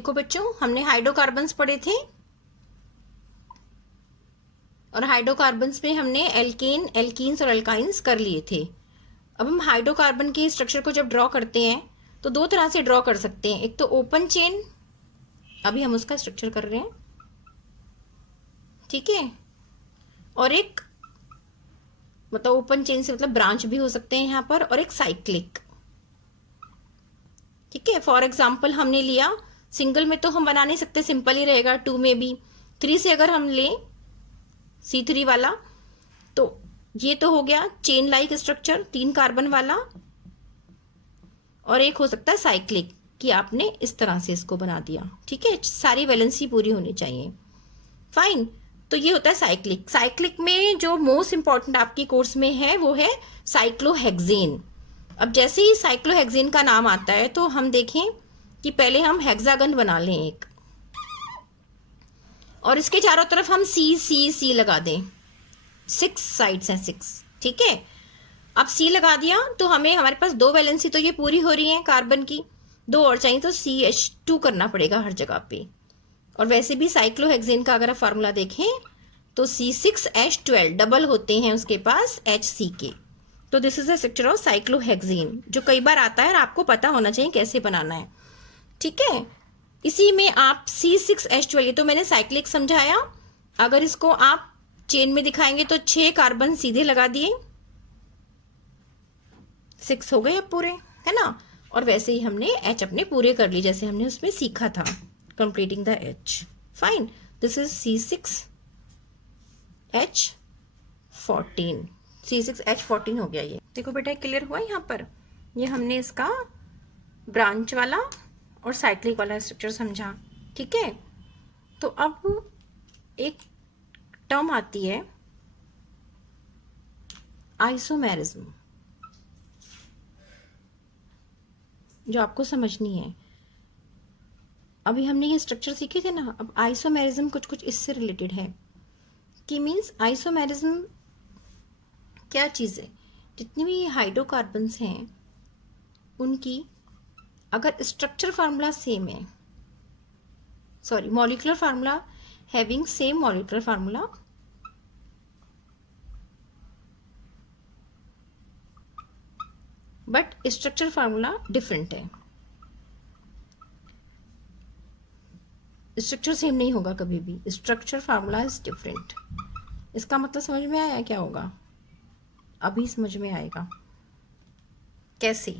देखो बच्चों, हमने हाइड्रोकार्बन्स पढ़े थे और हाइड्रोकार्बन्स में हमने एल्केन, एल्कीन्स और एल्काइंस कर लिए थे। अब हम हाइड्रोकार्बन के स्ट्रक्चर को जब ड्रॉ करते हैं तो दो तरह से ड्रॉ कर सकते हैं। एक तो ओपन चेन, अभी हम उसका स्ट्रक्चर कर रहे हैं, ठीक है, और एक मतलब ओपन चेन से मतलब ब्रांच भी हो सकते हैं यहाँ पर, और एक साइक्लिक, ठीक है। फॉर एग्जाम्पल हमने लिया, सिंगल में तो हम बना नहीं सकते, सिंपल ही रहेगा, 2 में भी। 3 से अगर हम लें C3 वाला, तो ये तो हो गया चेन लाइक स्ट्रक्चर, 3 कार्बन वाला, और एक हो सकता है साइक्लिक कि आपने इस तरह से इसको बना दिया, ठीक है, सारी वैलेंसी पूरी होनी चाहिए। फाइन, तो ये होता है साइक्लिक। साइक्लिक में जो मोस्ट इंपॉर्टेंट आपकी कोर्स में है वो है साइक्लोहेक्सेन। अब जैसे ही साइक्लोहेक्सेन का नाम आता है तो हम देखें कि पहले हम हेक्सागन बना लें एक, और इसके चारों तरफ हम C लगा दें। 6 साइड्स हैं, 6, ठीक है। अब C लगा दिया तो हमें, हमारे पास 2 वैलेंसी तो ये पूरी हो रही है कार्बन की, 2 और चाहिए तो CH2 करना पड़ेगा हर जगह पे। और वैसे भी साइक्लोहेक्सेन का अगर आप फार्मूला देखें तो C6H12 डबल होते हैं उसके पास HC के। तो this is the structure of cyclohexane, जो कई बार आता है और आपको पता होना चाहिए कैसे बनाना है, ठीक है। इसी में आप C6H12, ये तो मैंने साइक्लिक समझाया, अगर इसको आप चेन में दिखाएंगे तो 6 कार्बन सीधे लगा दिए, 6 हो गए अब पूरे, है ना। और वैसे ही हमने H अपने पूरे कर लिए जैसे हमने उसमें सीखा था, completing the H। Fine, this is C6H14, C6H14 हो गया। ये देखो बेटा, क्लियर हुआ यहाँ पर, ये हमने इसका ब्रांच वाला और साइक्लिक वाला स्ट्रक्चर समझा, ठीक है। तो अब एक टर्म आती है आइसोमेरिज्म, जो आपको समझनी है। अभी हमने ये स्ट्रक्चर सीखे थे ना, अब आइसोमेरिज्म कुछ कुछ इससे रिलेटेड है कि मीन्स आइसोमेरिज्म क्या चीज़ है। जितनी भी हाइड्रोकार्बन्स हैं उनकी अगर स्ट्रक्चर फार्मूला सेम है, sorry molecular formula having same molecular formula, but structure formula different है, स्ट्रक्चर सेम नहीं होगा कभी भी, स्ट्रक्चर फार्मूला इज डिफरेंट। इसका मतलब समझ में आया क्या होगा? अभी समझ में आएगा कैसे।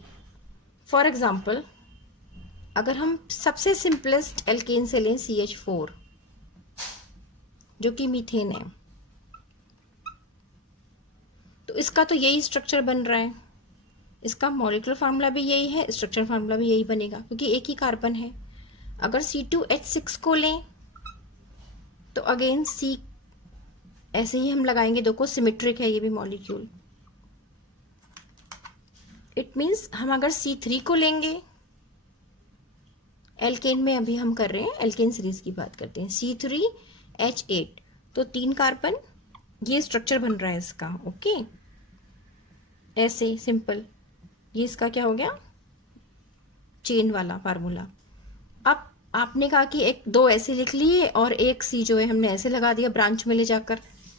फॉर एग्जाम्पल, अगर हम सबसे सिंपलेस्ट एल्केन से लें CH4, जो कि मीथेन है, तो इसका तो यही स्ट्रक्चर बन रहा है, इसका मॉलिक्यूलर फार्मूला भी यही है, स्ट्रक्चर फार्मूला भी यही बनेगा क्योंकि एक ही कार्बन है। अगर C2H6 को लें तो अगेन C ऐसे ही हम लगाएंगे, देखो सिमेट्रिक है ये भी मॉलिक्यूल। इट मीन्स हम अगर C3 को लेंगे, एल्केन में अभी हम कर रहे हैं, एल्केन सीरीज की बात करते हैं, C3H8, तो 3 कार्बन, ये स्ट्रक्चर बन रहा है इसका, ओके, ऐसे सिंपल। ये इसका क्या हो गया, चेन वाला फार्मूला। अब आपने कहा कि 1-2 ऐसे लिख लिए और एक C जो है हमने ऐसे लगा दिया ब्रांच में ले जाकर,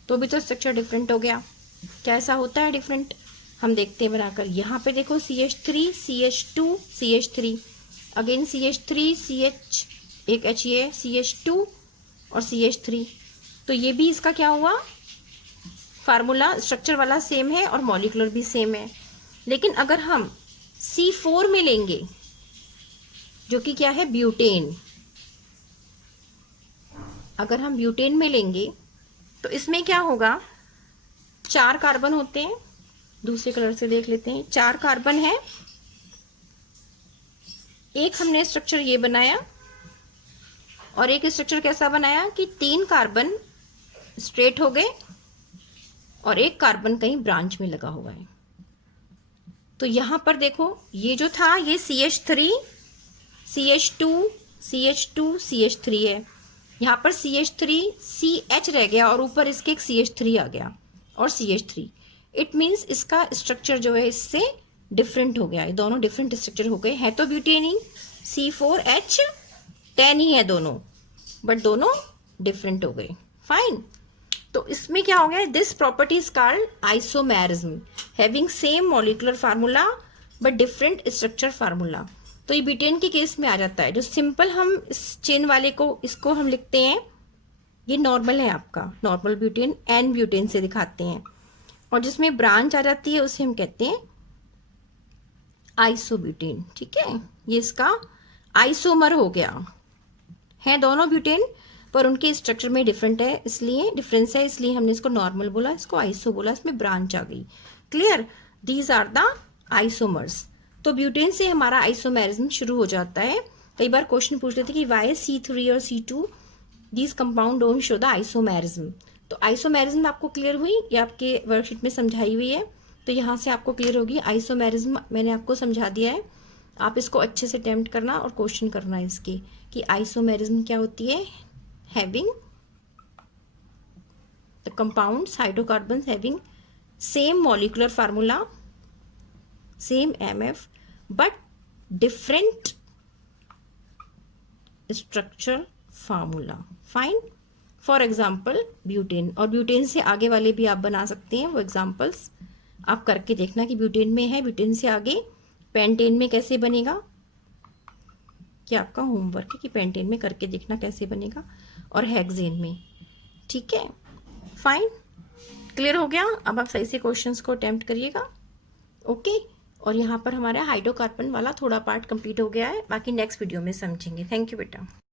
तो भी तो स्ट्रक्चर डिफरेंट हो गया। कैसा होता है डिफरेंट, हम देखते हैं बनाकर। यहाँ पे देखो CH3, CH2, CH3, again CH3, CH, एक H ये CH2 और CH3, तो ये भी इसका क्या हुआ, फार्मूला स्ट्रक्चर वाला सेम है और मॉलिक्यूलर भी सेम है। लेकिन अगर हम C4 में लेंगे, जो कि क्या है, ब्यूटेन, अगर हम ब्यूटेन में लेंगे तो इसमें क्या होगा, 4 कार्बन होते हैं, दूसरे कलर से देख लेते हैं, 4 कार्बन है, एक हमने स्ट्रक्चर ये बनाया और एक स्ट्रक्चर कैसा बनाया कि 3 कार्बन स्ट्रेट हो गए और एक कार्बन कहीं ब्रांच में लगा हुआ है। तो यहां पर देखो, ये जो था ये CH3, CH2, CH2, CH3 है, यहाँ पर CH3 CH रह गया और ऊपर इसके एक CH3 आ गया और CH3। इट मीन्स इसका स्ट्रक्चर जो है इससे डिफरेंट हो गया, ये दोनों डिफरेंट स्ट्रक्चर हो गए हैं, तो ब्यूटेन ही C4H 10 ही है दोनों, बट दोनों डिफरेंट हो गए। फाइन। तो इसमें क्या हो गया, this property is called isomerism having same molecular formula but different structure formula. तो ये ब्यूटेन के केस में आ जाता है। जो सिंपल हम इस चेन वाले को इसको हम लिखते हैं, ये नॉर्मल है आपका, नॉर्मल ब्यूटेन एन ब्यूटेन से दिखाते हैं, और जिसमें ब्रांच आ जाती है उसे हम कहते हैं आइसोब्यूटेन। ठीक है, ये इसका आइसोमर हो गया। है दोनों ब्यूटेन पर उनके स्ट्रक्चर में डिफरेंट है, इसलिए डिफरेंस है, इसलिए हमने इसको नॉर्मल बोला, इसको आइसो बोला, इसमें ब्रांच आ गई। Clear, these are the isomers. तो ब्यूटेन से हमारा आइसोमेरिज्म शुरू हो जाता है। कई बार क्वेश्चन पूछ लेते कि वाई C3 और C2 these compound don't show the isomerism. तो आइसोमेरिज्म आपको क्लियर हुई, ये आपके वर्कशीट में समझाई हुई है, तो यहाँ से आपको क्लियर होगी। आइसोमेरिज्म मैंने आपको समझा दिया है, आप इसको अच्छे से अटेम्प्ट करना और क्वेश्चन करना इसके कि आइसोमेरिज्म क्या होती है। Having the compounds hydrocarbons having same molecular formula, same MF but different structure formula. Fine. For example butane, और ब्यूटेन से आगे वाले भी आप बना सकते हैं, वो एग्जाम्पल्स आप करके देखना कि ब्यूटेन में है, ब्यूटेन से आगे पेंटेन में कैसे बनेगा, क्या आपका होमवर्क है कि पेंटेन में करके देखना कैसे बनेगा, और हेक्सेन में। ठीक है, फाइन, क्लियर हो गया। अब आप सही से क्वेश्चंस को अटेम्प्ट करिएगा। ओके, और यहाँ पर हमारा हाइड्रोकार्बन वाला थोड़ा पार्ट कंप्लीट हो गया है, बाकी नेक्स्ट वीडियो में समझेंगे। थैंक यू बेटा।